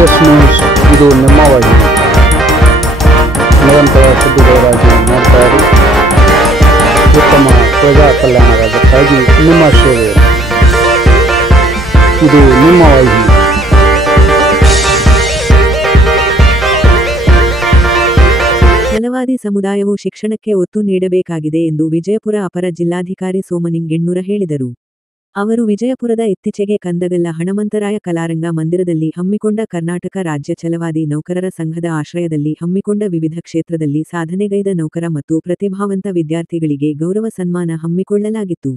PS news ಇದು ನಿಮ್ಮ ವಾಹಿನಿ. ನಿರಂತರ ಸುದ್ದಿಗಳಿಗಾಗಿ ನೋಡ್ತಾ ಇರಿ. ಉತ್ತಮ ಪ್ರಜಾ ಕಲ್ಯಾಣಕ್ಕಾಗಿ ನಿಮ್ಮ ಸೇವೆ. ಇದು ನಿಮ್ಮ ವಾಹಿನಿ. ಛಲವಾದಿ ಸಮುದಾಯವು ಶಿಕ್ಷಣಕ್ಕೆ ಒತ್ತು ನೀಡಬೇಕಾಗಿದೆ ಎಂದು ವಿಜಯಪುರ ಅಪರ ಜಿಲ್ಲಾಧಿಕಾರಿ ಸೋಮನಿಂಗೆಣ್ಣೂರ ಹೇಳಿದರು. ಅವರು ವಿಜಯಪುರದ ಇತ್ತೀಚೆಗೆ ಕಂದಗಲ್ಲ ಹಣಮಂತರಾಯ ಕಲಾರಂಗ ಮಂದಿರದಲ್ಲಿ ಹಮ್ಮಿಕೊಂಡ ಕರ್ನಾಟಕ ರಾಜ್ಯ ಛಲವಾದಿ ನೌಕರರ ಸಂಘದ ಆಶ್ರಯದಲ್ಲಿ ಹಮ್ಮಿಕೊಂಡ ವಿವಿಧ ಕ್ಷೇತ್ರದಲ್ಲಿ ಸಾಧನೆಗೈದ ನೌಕರ ಮತ್ತು ಪ್ರತಿಭಾವಂತ ವಿದ್ಯಾರ್ಥಿಗಳಿಗೆ ಗೌರವ ಸನ್ಮಾನ ಹಮ್ಮಿಕೊಳ್ಳಲಾಗಿತ್ತು.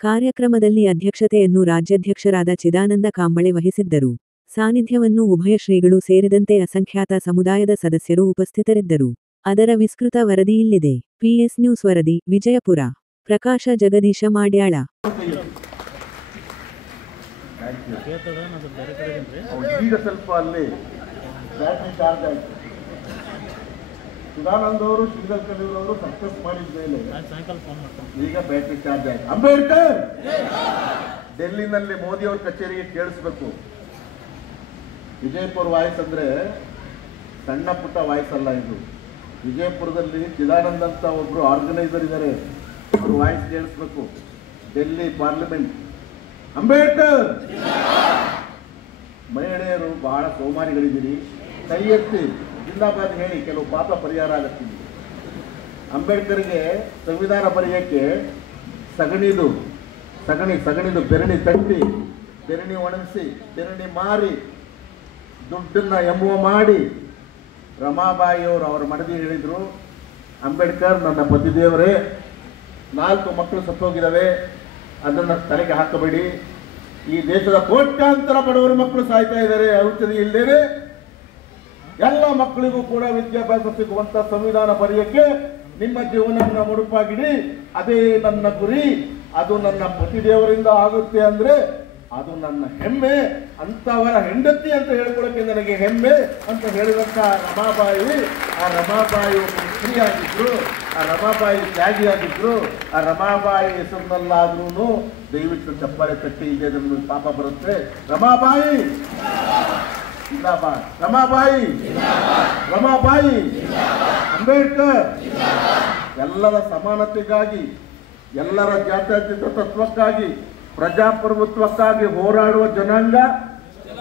ಕಾರ್ಯಕ್ರಮದಲ್ಲಿ ಅಧ್ಯಕ್ಷತೆಯನ್ನು ರಾಜ್ಯಾಧ್ಯಕ್ಷರಾದ ಚಿದಾನಂದ ಕಾಂಬಳೆ ವಹಿಸಿದ್ದರು. ಸಾನ್ನಿಧ್ಯವನ್ನು ಉಭಯ ಶ್ರೀಗಳು ಸೇರಿದಂತೆ ಅಸಂಖ್ಯಾತ ಸಮುದಾಯದ ಸದಸ್ಯರು ಉಪಸ್ಥಿತರಿದ್ದರು. ಅದರ ವಿಸ್ತೃತ ವರದಿ ಇಲ್ಲಿದೆ. PS ನ್ಯೂಸ್ ವರದಿ, ವಿಜಯಪುರ. ಪ್ರಕಾಶ ಜಗದೀಶ ಮಾಡ್ಯಾಳ. ಈಗ ಸ್ವಲ್ಪ ಅಲ್ಲಿ ಬ್ಯಾಟ್ರಿ ಚಾರ್ಜ್ ಆಯಿತು. ಸುಧಾನಂದ್ ಅವರು ಶ್ರೀಧರ್ ಸಕ್ಸಸ್ ಮಾಡಿದ ಮೇಲೆ ಈಗ ಬ್ಯಾಟ್ರಿ ಚಾರ್ಜ್ ಆಯ್ತು. ಅಂಬೇಡ್ಕರ್ ಡೆಲ್ಲಿನಲ್ಲಿ ಮೋದಿ ಅವ್ರ ಕಚೇರಿಗೆ ಕೇಳಿಸ್ಬೇಕು. ವಿಜಯಪುರ ವಾಯ್ಸ್ ಅಂದ್ರೆ ಸಣ್ಣ ಪುಟ್ಟ ವಾಯ್ಸ್ ಅಲ್ಲ ಇದು. ವಿಜಯಪುರದಲ್ಲಿ ಚಿದಾನಂದ್ ಅಂತ ಒಬ್ರು ಆರ್ಗನೈಸರ್ ಇದ್ದಾರೆ, ಅವ್ರ ವಾಯ್ಸ್ ಕೇಳಿಸ್ಬೇಕು. ಡೆಲ್ಲಿ ಪಾರ್ಲಿಮೆಂಟ್ ಅಂಬೇಡ್ಕರ್. ಮಹಿಳೆಯರು ಬಹಳ ಸೋಮಾರಿಗಳಿದ್ದೀರಿ, ಕೈ ಎತ್ತಿ ಜಿಂದಾಬಾದ್ ಹೇಳಿ, ಕೆಲವು ಪಾಪ ಪರಿಹಾರ ಆಗುತ್ತೀವಿ. ಅಂಬೇಡ್ಕರ್ಗೆ ಸಂವಿಧಾನ ಬರೆಯೋಕ್ಕೆ ಸಗಣಿದು ಬೆರಣಿ ತಟ್ಟಿ, ಬೆರಣಿ ಒಣಗಿಸಿ, ಬೆರಣಿ ಮಾರಿ, ದುಡ್ಡನ್ನ ಎಂಬುವ ಮಾಡಿ ರಮಾಬಾಯಿಯವರು ಅವರ ಮಡದಿ ಹೇಳಿದರು, ಅಂಬೇಡ್ಕರ್ ನನ್ನ ಪತಿದೇವರೇ, 4 ಮಕ್ಕಳು ಸತ್ತೋಗಿದ್ದಾವೆ, ಅದನ್ನು ತಲೆಗೆ ಹಾಕಬೇಡಿ. ಈ ದೇಶದ ಕೋಟ್ಯಾಂತರ ಬಡವರ ಮಕ್ಕಳು ಸಾಯ್ತಾ ಇದ್ದಾರೆ, ಔಷಧಿ ಇಲ್ಲದೇನೆ. ಎಲ್ಲ ಮಕ್ಕಳಿಗೂ ಕೂಡ ವಿದ್ಯಾಭ್ಯಾಸ ಸಿಗುವಂತ ಸಂವಿಧಾನ ಬರೆಯಕ್ಕೆ ನಿಮ್ಮ ಜೀವನವನ್ನು ಮುಡುಪಾಗಿಡಿ, ಅದೇ ನನ್ನ ಗುರಿ. ಅದು ನನ್ನ ಪತಿದೇವರಿಂದ ಆಗುತ್ತೆ ಅಂದ್ರೆ ಅದು ನನ್ನ ಹೆಮ್ಮೆ. ಅಂತವರ ಹೆಂಡತಿ ಅಂತ ಹೇಳ್ಕೊಳಕ್ಕೆ ನನಗೆ ಹೆಮ್ಮೆ ಅಂತ ಹೇಳಿದಂತ ರಮಾಬಾಯಿ, ಆ ರಮಾಬಾಯಿ ಸ್ತ್ರೀ ಆಗಿದ್ರು, ಆ ರಮಾಬಾಯಿ ತ್ಯಾಗಿಯಾಗಿದ್ರು. ಆ ರಮಾಬಾಯಿ ಹೆಸರಿನಲ್ಲಾದ್ರೂ ದಯವಿಟ್ಟು ಚಪ್ಪಾಳೆ ತಟ್ಟಿ, ಇದೆ ನಮಗೆ ಪಾಪ ಬರುತ್ತೆ. ರಮಾಬಾಯಿ ಜಿಂದಾಬಾದ್, ರಮಾಬಾಯಿ ರಮಾಬಾಯಿ. ಅಂಬೇಡ್ಕರ್ ಎಲ್ಲರ ಸಮಾನತೆಗಾಗಿ, ಎಲ್ಲರ ಜಾತ್ಯತೀತ ತತ್ವಕ್ಕಾಗಿ, ಪ್ರಜಾಪ್ರಭುತ್ವಕ್ಕಾಗಿ ಹೋರಾಡುವ ಜನಾಂಗ,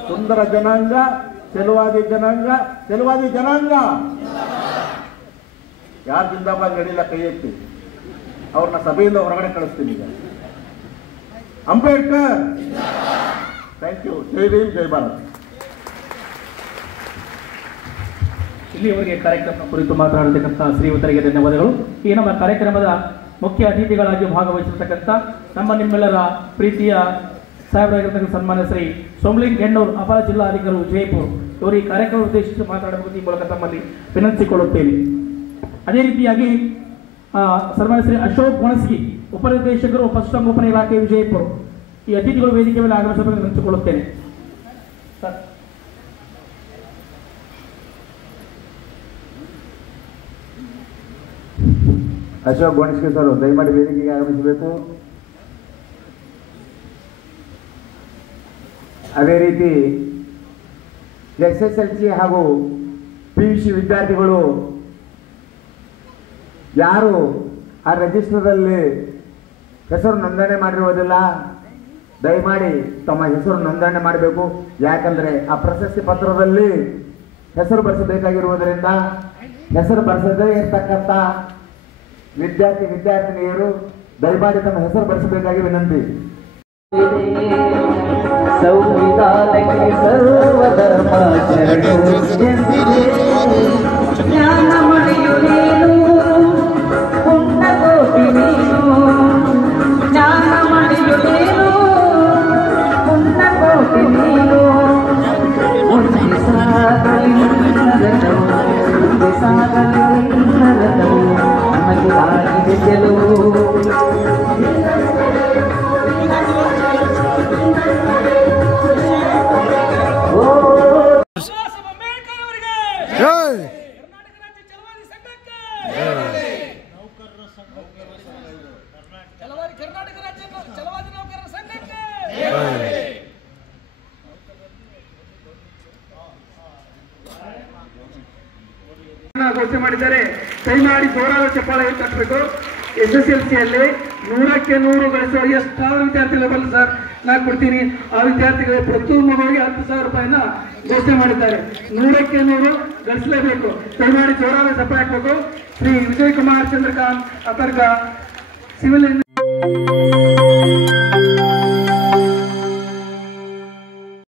ಸುಂದರ ಜನಾಂಗ, ಛಲವಾದಿ ಜನಾಂಗ. ಯಾರು ಜಿಂದಾಬಾದ್ ಹೇಳಿಲ್ಲ ಕೈ ಎತ್ತಿ, ಅವ್ರನ್ನ ಸಭೆಯಿಂದ ಹೊರಗಡೆ ಕಳಿಸ್ತೀನಿ ಈಗ. Ambedkar, thank you. ಜೈ ಭೀಮ್, ಜೈ ಭಾರತ್. ಇಲ್ಲಿಯವರೆಗೆ ಕಾರ್ಯಕ್ರಮ ಕುರಿತು ಮಾತನಾಡತಕ್ಕಂಥ ಶ್ರೀಯುತರಿಗೆ ಧನ್ಯವಾದಗಳು. ಈ ನಮ್ಮ ಕಾರ್ಯಕ್ರಮದ ಮುಖ್ಯ ಅತಿಥಿಗಳಾಗಿ ಭಾಗವಹಿಸಿರ್ತಕ್ಕಂಥ ನಮ್ಮ ನಿಮ್ಮೆಲ್ಲರ ಪ್ರೀತಿಯ ಸಾಹೇಬರಾಗಿರ್ತಕ್ಕಂಥ ಸನ್ಮಾನ್ಯ ಶ್ರೀ ಸೋಮಲಿಂಗೆಣ್ಣೂರು ಅಪರ ಜಿಲ್ಲಾಧಿಕಾರಿ ವಿಜಯಪುರ ಇವರು ಈ ಕಾರ್ಯಕ್ರಮ ಉದ್ದೇಶಿಸಿ ಮಾತನಾಡಬೇಕು ಈ ಮೂಲಕ ತಮ್ಮಲ್ಲಿ ವಿನಂತಿಸಿಕೊಳ್ಳುತ್ತೇನೆ. ಅದೇ ರೀತಿಯಾಗಿ ಸನ್ಮಾನ್ಯ ಶ್ರೀ ಅಶೋಕ್ ಗೊಣಸ್ಗಿ ಉಪನಿರ್ದೇಶಕರು ಪಶುಸಂಗೋಪನಾ ಇಲಾಖೆ ವಿಜಯಪುರ ಈ ಅತಿಥಿಗಳು ವೇದಿಕೆ ಮೇಲೆ ಆಗಮಿಸಬೇಕು ವಿನಂತಿಸಿಕೊಳ್ಳುತ್ತೇನೆ. ಸರ್, ಅಶೋಕ್ ಗೊಣಸ್ಗಿ ಸರ್ ದಯಮಾಡಿ ವೇದಿಕೆಗೆ ಆಗಮಿಸಬೇಕು. ಅದೇ ರೀತಿ SSLC ಹಾಗೂ PUC ವಿದ್ಯಾರ್ಥಿಗಳು ಯಾರು ಆ ರಿಜಿಸ್ಟರ್ದಲ್ಲಿ ಹೆಸರು ನೋಂದಣಿ ಮಾಡಿರುವುದಿಲ್ಲ, ದಯಮಾಡಿ ತಮ್ಮ ಹೆಸರು ನೋಂದಣಿ ಮಾಡಬೇಕು. ಯಾಕಂದರೆ ಆ ಪ್ರಶಸ್ತಿ ಪತ್ರದಲ್ಲಿ ಹೆಸರು ಬರೆಸಬೇಕಾಗಿರುವುದರಿಂದ ಹೆಸರು ಬರೆಸದೇ ಇರ್ತಕ್ಕಂಥ ವಿದ್ಯಾರ್ಥಿನಿಯರು ದಯಮಾಡಿ ತಮ್ಮ ಹೆಸರು ಬರೆಸಬೇಕಾಗಿ ವಿನಂತಿ. ಸಂವಿಧಾನಕ್ಕೆ ಸರ್ವಧರ್ಮ ಜ್ಞಾನ ಮಳೆಯು ನೀನು, ಪುಣ್ಯಕೋಟಿ ನೀನು. ಜ್ಞಾನ ಮಳೆಯು ನೀನು, ಪುಣ್ಯಕೋಟಿ ನೀನು. ಮುಂದೆ ಸಾಗಲಿ ನರಕವು, ಮುಂದೆ ಸಾಗಲಿ ನರಕವು, ನಮಗೆ ಆಗಿದೆ ಗೆಲುವು. ಘೋಷಣೆ ಮಾಡಿದ್ದಾರೆ. ದಯಮಾಡಿ ಜೋರಾದ ಚಪ್ಪಾಳೆ ಕಟ್ಟಬೇಕು. SSLCಯಲ್ಲಿ 100ಕ್ಕೆ 100 ಗಳಿಸುವ ಎಷ್ಟಾದ್ರೂ ವಿದ್ಯಾರ್ಥಿಗಳು ಬರಲಿ ಸರ್, ನಾನು ಕೊಡ್ತೀನಿ. ಆ ವಿದ್ಯಾರ್ಥಿಗಳಿಗೆ ಪ್ರತಿಯೊಂದು ಮಗುವಿಗೆ 10,000 ರೂಪಾಯಿನ ಘೋಷಣೆ ಮಾಡಿದ್ದಾರೆ. 100ಕ್ಕೆ 100 ಗಳಿಸಲೇಬೇಕು. ದಯಮಾಡಿ ಜೋರಾದ ಚಪ್ಪಾಳೆ ಹಾಕಬೇಕು. ಶ್ರೀ ವಿಜಯಕುಮಾರ್ ಚಂದ್ರಕಾಂತ್ ಅತರ್ಗ, ಸಿವಿಲ್